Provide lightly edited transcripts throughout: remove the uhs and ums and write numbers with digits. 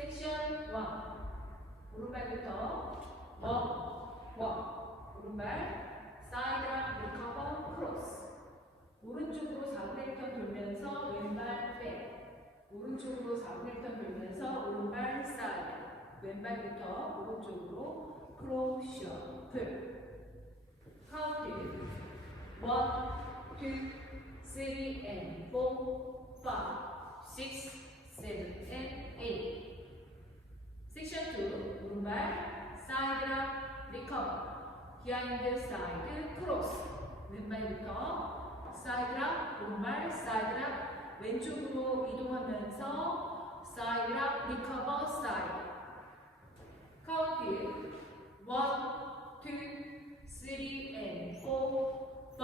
섹션 1. 오른발부터 워, 오른발 사이드랑 리커버 크로스. 오른쪽으로 4분의 1턴 돌면서 왼발 백. 오른쪽으로 4분의 1턴 돌면서 오른발 사이드. 왼발부터 오른쪽으로 크로셔 풀. 카운트 1, 2, 3 and 4, 5, 6, 7 and 8. 섹션 2. 오른발 사이드랑 리커버. 비하인드 사이드 크로스. 왼발부터 사이드랑 오른발 사이드랑 왼쪽으로 이동하면서 사이드랑 리커버 사이드. 카운트 1, 2, 3 and 4, 5,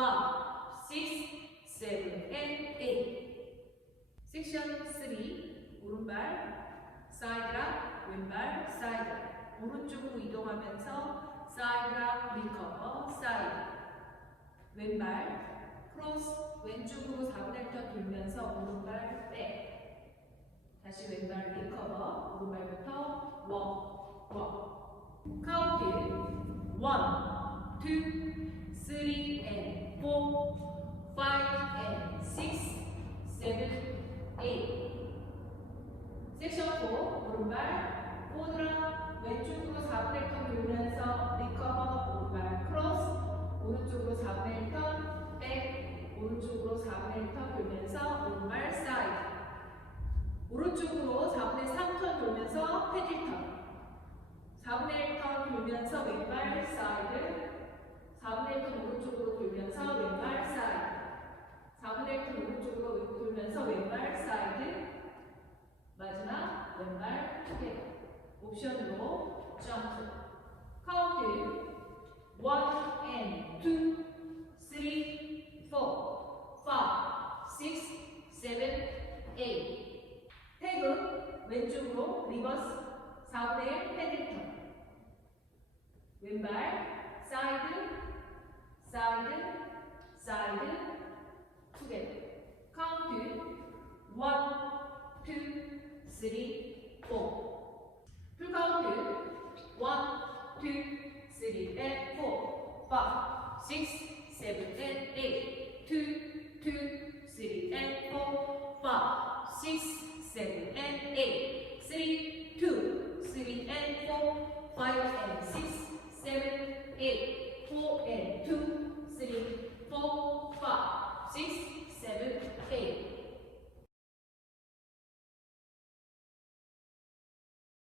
6, 7 and 8. 섹션 3. 오른발 사이드랑 왼발 사이드. 오른쪽으로 이동하면서 사이드랑 리커버 사이드. 왼발 크로스. 왼쪽으로 4분의 1턴 돌면서 오른발 백. 다시 왼발 리커버. 오른발부터 워. 카운트 1, 2, 3 and 4, 5 and 6, 7, 8. 섹션 4. 오른발 포드랑 왼쪽으로 4분의 1턴 돌면서 리커버. 오른발 크로스. 오른쪽으로 4분의 1턴 백. 오른쪽으로 4분의 1턴 돌면서 오른발 사이드. 오른쪽으로 4분의 3턴 돌면서 패딜턴. 4분의 1턴 돌면서 왼발 사이드. 4분의 1턴 오른쪽으로 돌면서 왼발 사이드. 4분의 1턴 오른쪽으로 돌면서 왼발 사이드. 마지막 왼발 투게더. 옵션으로 점프. 카운트 1 and 2, 3, 4, 5, 6, 7, 8. 태그 왼쪽으로 리버스 4분의 1 패딩턴. 왼발 사이드, 사이드, 사이드, 투게더. 카운트 1, 2, 3, 4. 풀카운트 1, 2, 3 and 4, 5, 6, 7 and 8. 2, 2, 3 and 4, 5, 6, 7 and 8. 3, 2, 3 and 4, 5 and 6, 7, 8. 4 and 2, 3, 4, 5, 6,